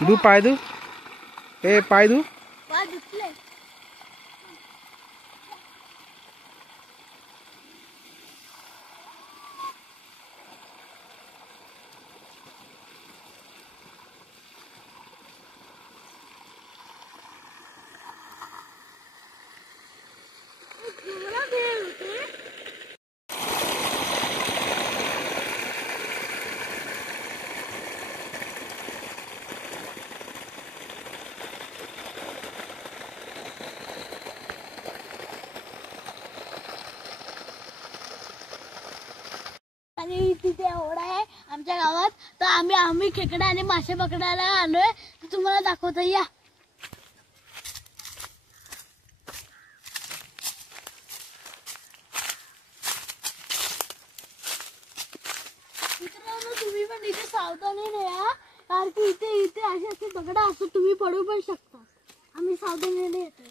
दू पाय दू ए पाय दू पाय दुखले आणि तिथे ओढा आहे आमच्या गावात तर आम्ही खेकडा आणि मासे पकडायला आलोय तुम्हाला दाखवतो या मित्रांनो तुम्ही पण इथे सावधानी राहा कारण की इथे असे दगड असतो तुम्ही पडू पण शकता आम्ही सावधानीने येतोय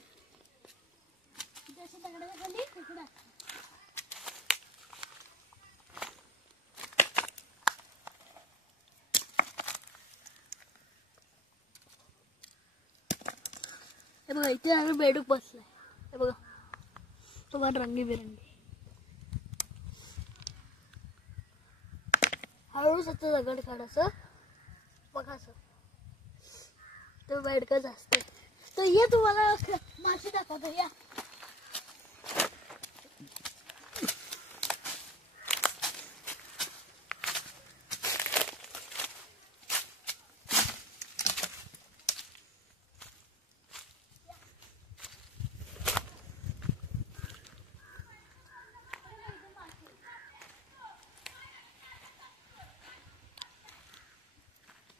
इथे अशा दगडाच्या खाली खेकडा हे बघा इथे आम्ही बेडूक बसलाय हे बघा तो पण रंगीबेरंगी हळूच असं दगड काढायचं बघा असं तो बेडकच असते तर ये तुम्हाला मासे दाखवतो या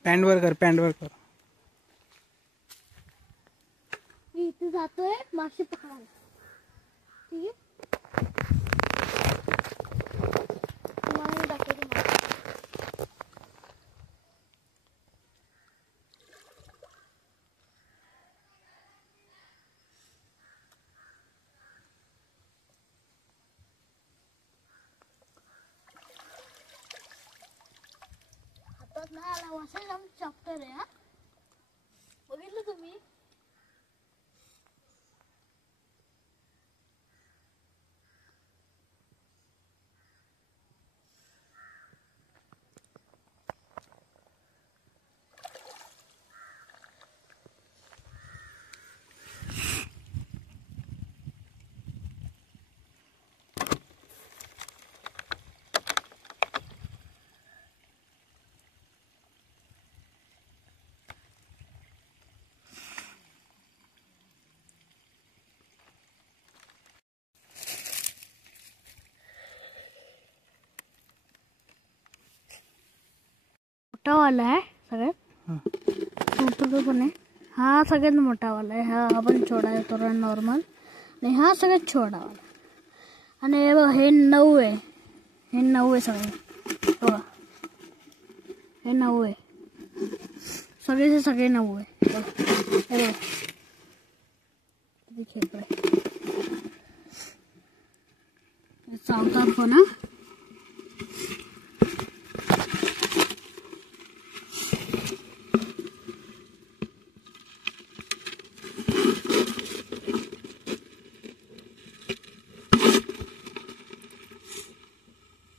पॅन्ट वर कर मी इथे जातोय मासे पकडायला ठीक आहे तुम्हाला दाखवतो हातात नाही आला मासे जाऊन चॅप्टर आहे हा बघितलं तुम्ही मोठा वाला आहे सगळ्यात छोटा पण आहे हा सगळ्यात मोठा वाला आहे हा पण छोटा आहे थोडा नॉर्मल आणि हा सगळ्यात छोटा वाला आणि हे 9 आहे हे 9 आहे सगळे बघा हे 9 आहे सगळे 9 आहे बघा हे खेकडे चावतात पण